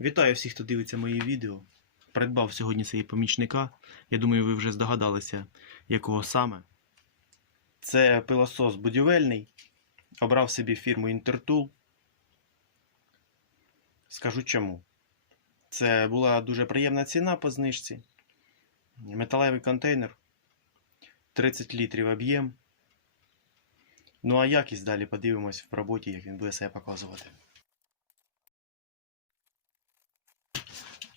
Вітаю всіх, хто дивиться мої відео. Придбав сьогодні свої помічника. Я думаю, ви вже здогадалися, якого саме. Це пилосос будівельний. Обрав собі фірму Intertool. Скажу чому. Це була дуже приємна ціна по знижці. Металевий контейнер. 30 літрів об'єм. Ну а якість далі подивимось в роботі, як він буде себе показувати.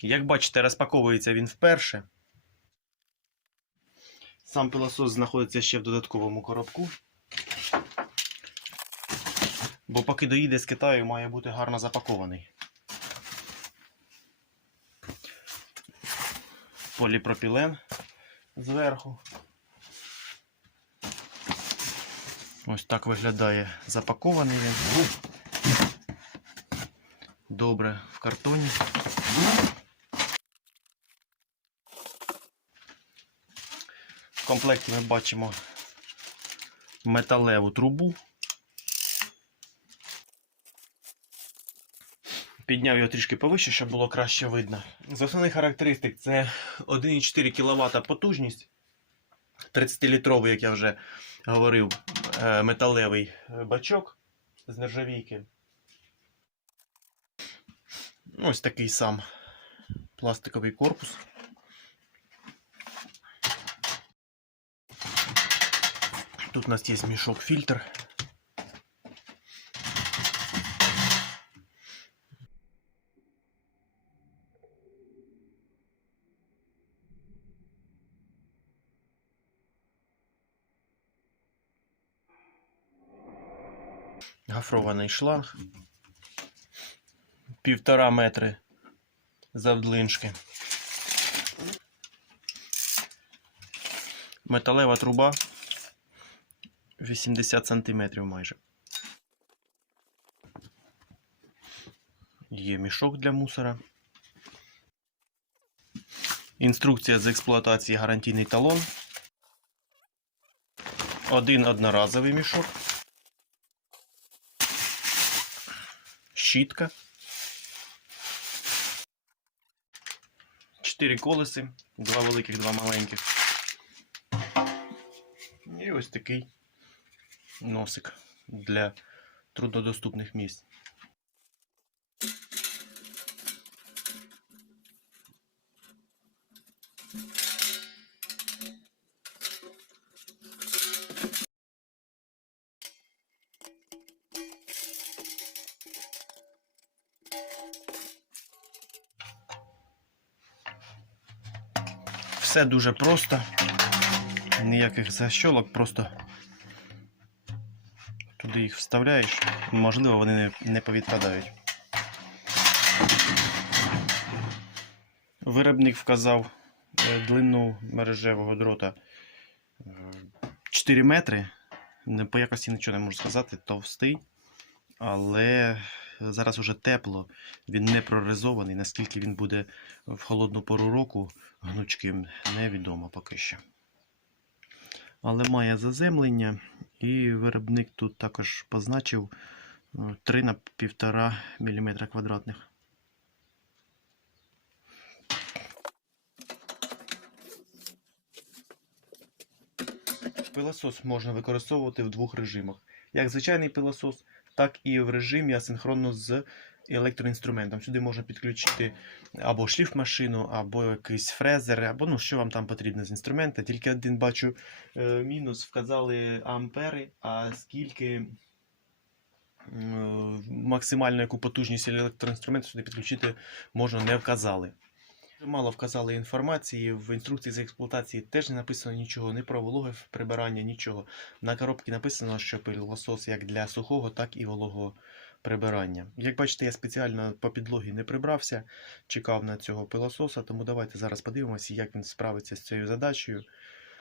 Як бачите, розпаковується він вперше. Сам пилосос знаходиться ще в додатковому коробку. Бо поки доїде з Китаю, має бути гарно запакований. Поліпропілен зверху. Ось так виглядає запакований він. Добре в картоні. В комплекті ми бачимо металеву трубу. Підняв його трішки повище, щоб було краще видно. З основних характеристик це 1,4 кВт потужність. 30-літровий, як я вже говорив, е, металевий бачок з нержавійки. Ось такий сам пластиковий корпус. Тут у нас є мішок фільтр. Гофрований шланг. Півтора метри завдлиншки. Металева труба 80 см майже. Є мішок для мусора. Інструкція з експлуатації гарантійний талон. Один одноразовий мішок. Щітка. Чотири колеси, два великих, два маленьких. І ось такий носик для труднодоступних місць. Все дуже просто. Ніяких защолок, просто туди їх вставляєш. Можливо, вони не, повідпадають. Виробник вказав е, длину мережевого дрота е, 4 метри. По якості нічого не можу сказати, товстий. Але зараз уже тепло, він не прорезований. Наскільки він буде в холодну пору року гнучким, невідомо поки що. Але має заземлення, і виробник тут також позначив е, 3 на 1,5 мм квадратних. Пилосос можна використовувати в двох режимах: як звичайний пилосос, так і в режимі асинхронно з електроінструментом. Сюди можна підключити або шліфмашину, або якийсь фрезер, або ну, що вам там потрібно з інструмента. Тільки один бачу е, мінус, вказали ампери, а скільки е, максимальну яку потужність електроінструменту сюди підключити можна, не вказали. Мало вказали інформації, в інструкції з експлуатації теж не написано нічого, ні про вологе прибирання, нічого. На коробці написано, що пилосос як для сухого, так і вологого прибирання. Як бачите, я спеціально по підлогі не прибрався, чекав на цього пилососа, тому давайте зараз подивимося, як він справиться з цією задачею,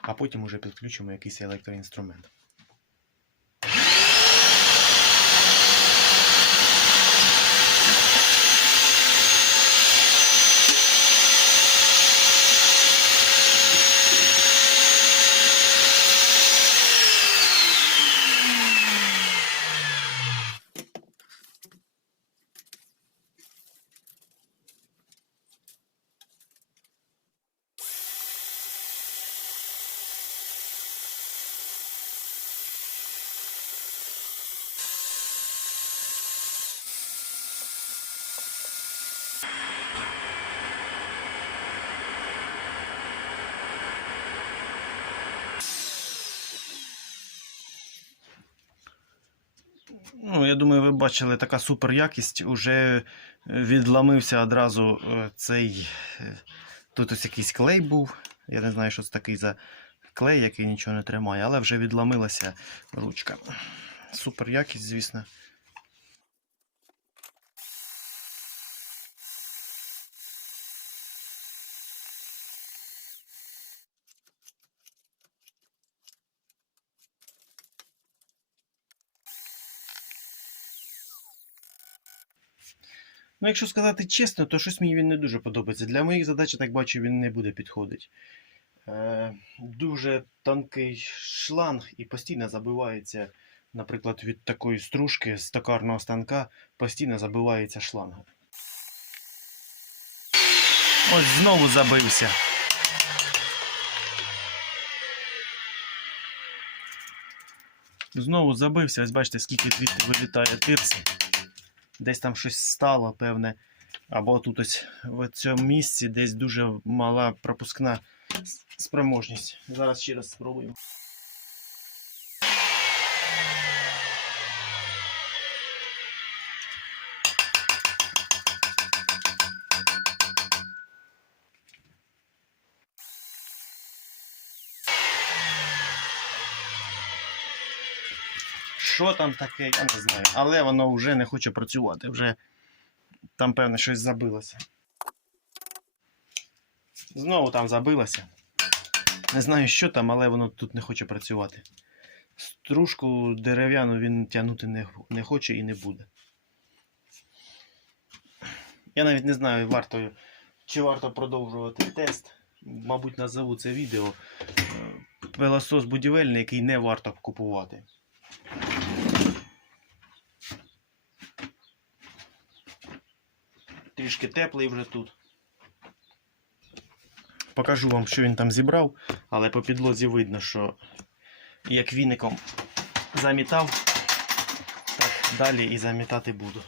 а потім уже підключимо якийсь електроінструмент. Я думаю, ви бачили така супер якість. Уже е, відламився одразу е, цей. е, Тут ось якийсь клей був. Я не знаю, що це такий за клей, який нічого не тримає, але вже відламилася ручка. Супер якість, звісно. Ну, якщо сказати чесно, то щось мені він не дуже подобається. Для моїх задач, так бачу, він не буде підходити. Е, дуже тонкий шланг і постійно забивається, наприклад, від такої стружки з токарного станка постійно забивається шланг. Ось знову забився. Знову забився, ось бачите, скільки вилітає тирси. Десь там щось стало, певне. Або тут ось в цьому місці десь дуже мала пропускна спроможність. Зараз ще раз спробуємо. Що там таке, я не знаю. Але воно вже не хоче працювати. Вже там, певне, щось забилося. Знову там забилося. Не знаю, що там, але воно тут не хоче працювати. Стружку дерев'яну він тягнути не, не хоче і не буде. Я навіть не знаю, варто, чи варто продовжувати тест. Мабуть, назову це відео. е, Пилосос будівельний, який не варто купувати. Трішки теплий вже тут. Покажу вам, що він там зібрав, але по підлозі видно, що як віником замітав, так далі і замітати буду.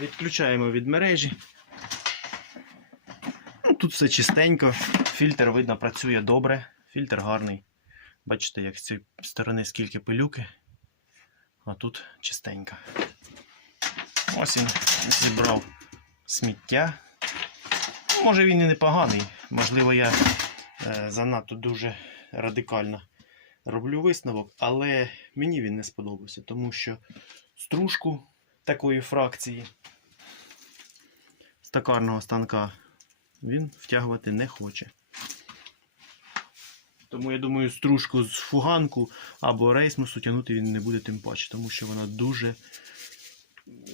Відключаємо від мережі. Ну, тут все чистенько, фільтр видно працює добре, фільтр гарний. Бачите, як з цієї сторони скільки пилюки, а тут чистенько. Ось він зібрав сміття. Може він і непоганий. Можливо, я е, занадто дуже радикально роблю висновок, але мені він не сподобався, тому що стружку такої фракції з токарного станка він втягувати не хоче. Тому я думаю, стружку з фуганку або рейсмусу тягнути він не буде тим паче, тому що вона дуже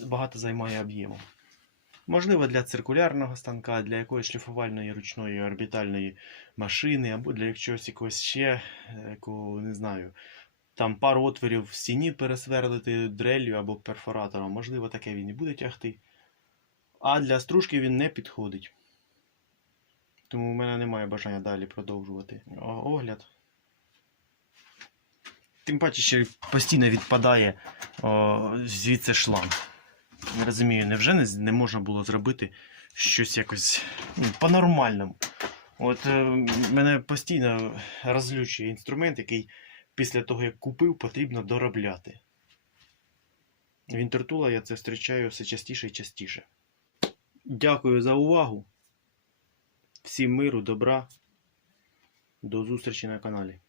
багато займає об'єму. Можливо, для циркулярного станка, для якоїсь шліфувальної ручної орбітальної машини, або для чогось якогось ще, е, якого, не знаю, там пару отворів в стіні пересверлити дрелью або перфоратором. Можливо, таке він і буде тягти. А для стружки він не підходить. Тому в мене немає бажання далі продовжувати огляд. Тим паче, що постійно відпадає о, звідси шланг. Не розумію, невже не, не можна було зробити щось якось ну, по-нормальному. От е, мене постійно розлючує інструмент, який після того, як купив, потрібно доробляти. В Інтертула я це зустрічаю все частіше і частіше. Дякую за увагу. Всім миру, добра. До зустрічі на каналі.